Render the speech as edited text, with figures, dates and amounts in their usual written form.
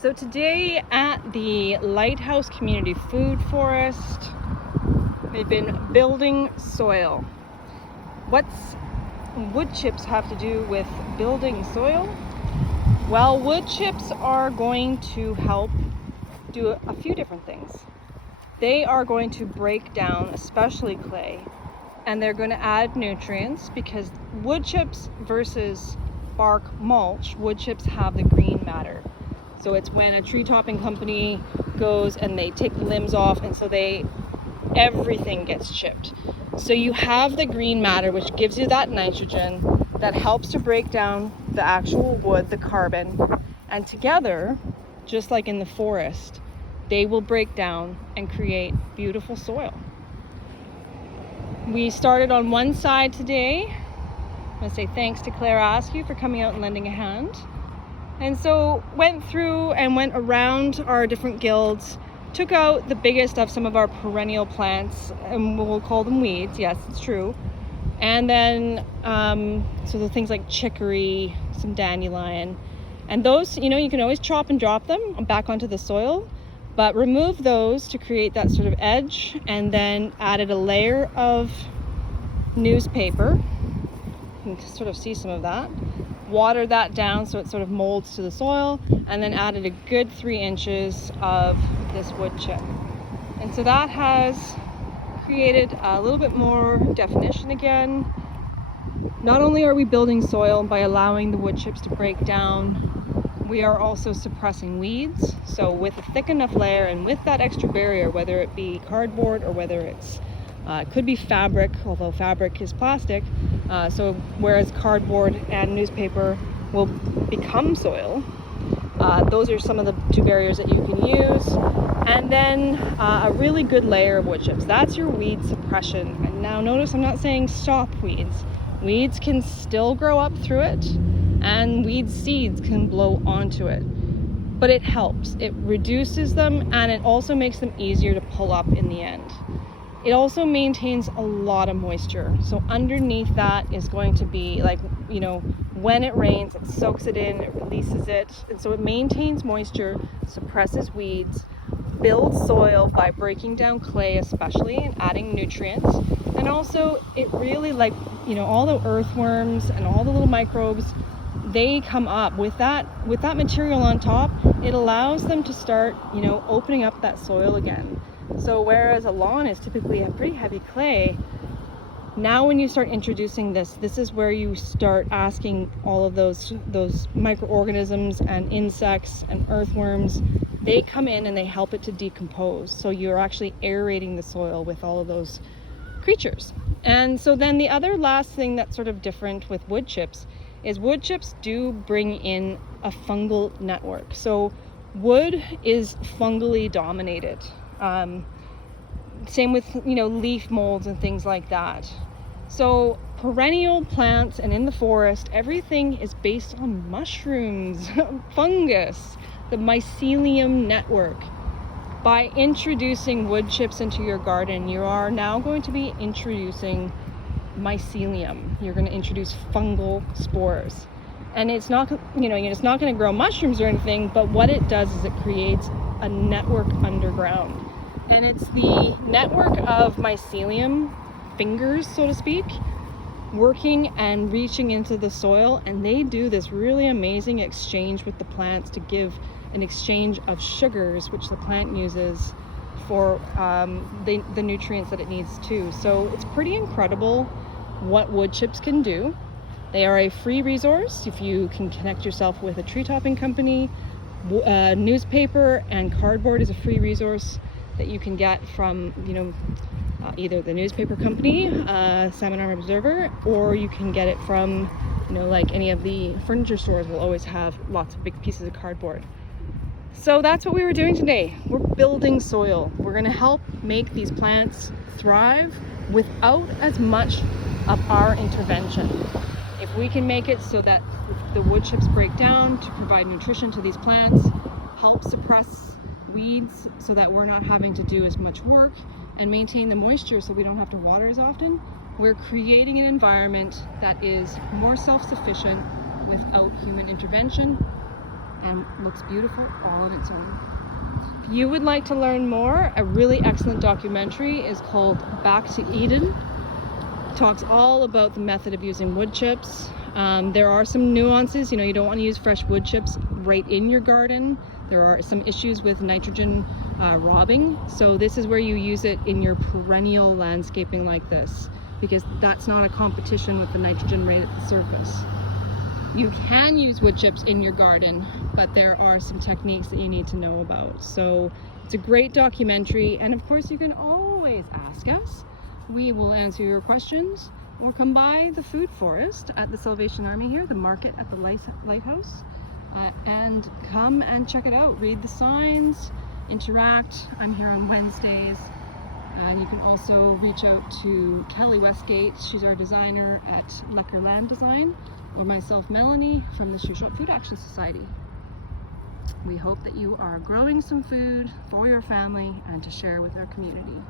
So today at the Lighthouse Community Food Forest, they've been building soil. What's wood chips have to do with building soil? Well, wood chips are going to help do a few different things. They are going to break down, especially clay, and they're going to add nutrients because wood chips versus bark mulch, wood chips have the green matter. So it's when a tree topping company goes and they take the limbs off, and so everything gets chipped. So you have the green matter, which gives you that nitrogen that helps to break down the actual wood, the carbon, and together, just like in the forest, they will break down and create beautiful soil. We started on one side today. I'm going to say thanks to Claire Askew for coming out and lending a hand. And so went through and went around our different guilds, took out the biggest of some of our perennial plants, and we'll call them weeds, yes, it's true. And then, so the things like chicory, some dandelion, and those, you can always chop and drop them back onto the soil, but remove those to create that sort of edge, and then added a layer of newspaper. You can sort of see some of that. Water that down so it sort of molds to the soil, and then added a good 3 inches of this wood chip. And so that has created a little bit more definition again. Not only are we building soil by allowing the wood chips to break down, we are also suppressing weeds. So with a thick enough layer and with that extra barrier, whether it be cardboard or whether it could be fabric, although fabric is plastic, so whereas cardboard and newspaper will become soil, those are some of the 2 barriers that you can use. And then a really good layer of wood chips. That's your weed suppression. And now notice I'm not saying stop weeds. Weeds can still grow up through it, and weed seeds can blow onto it. But it helps. It reduces them, and it also makes them easier to pull up in the end. It also maintains a lot of moisture. So underneath that is going to be when it rains, it soaks it in, it releases it. And so it maintains moisture, suppresses weeds, builds soil by breaking down clay especially and adding nutrients. And also it really all the earthworms and all the little microbes, they come up with that material on top. It allows them to start, opening up that soil again. So whereas a lawn is typically a pretty heavy clay, now when you start introducing this is where you start asking all of those microorganisms and insects and earthworms. They come in and they help it to decompose. So you're actually aerating the soil with all of those creatures. And so then the other last thing that's sort of different with wood chips is wood chips do bring in a fungal network. So wood is fungally dominated. Same with leaf molds and things like that. So perennial plants and in the forest, everything is based on mushrooms, fungus, the mycelium network. By introducing wood chips into your garden, you are now going to be introducing mycelium. You're going to introduce fungal spores. And it's not it's not going to grow mushrooms or anything, but what it does is it creates a network underground. And it's the network of mycelium fingers, so to speak, working and reaching into the soil, and they do this really amazing exchange with the plants to give an exchange of sugars, which the plant uses for the nutrients that it needs too. So it's pretty incredible what wood chips can do. They are a free resource if you can connect yourself with a tree topping company. Newspaper and cardboard is a free resource that you can get from either the newspaper company, Salmon Arm Observer, or you can get it from like any of the furniture stores will always have lots of big pieces of cardboard. So that's what we were doing today. We're building soil. We're going to help make these plants thrive without as much of our intervention. If we can make it so that the wood chips break down to provide nutrition to these plants, help suppress weeds so that we're not having to do as much work, and maintain the moisture so we don't have to water as often, we're creating an environment that is more self-sufficient without human intervention, and looks beautiful all on its own. If you would like to learn more, a really excellent documentary is called Back to Eden. It talks all about the method of using wood chips. There are some nuances, you don't want to use fresh wood chips right in your garden. There are some issues with nitrogen robbing, so this is where you use it in your perennial landscaping like this, because that's not a competition with the nitrogen right at the surface. You can use wood chips in your garden, but there are some techniques that you need to know about. So it's a great documentary, and of course you can always ask us. We will answer your questions, or come by the food forest at the Salvation Army here, the market at the Lighthouse, and come and check it out. Read the signs, interact. I'm here on Wednesdays. And you can also reach out to Kelly Westgate. She's our designer at Lecker Land Design, or myself, Melanie, from the Shuswap Food Action Society. We hope that you are growing some food for your family and to share with our community.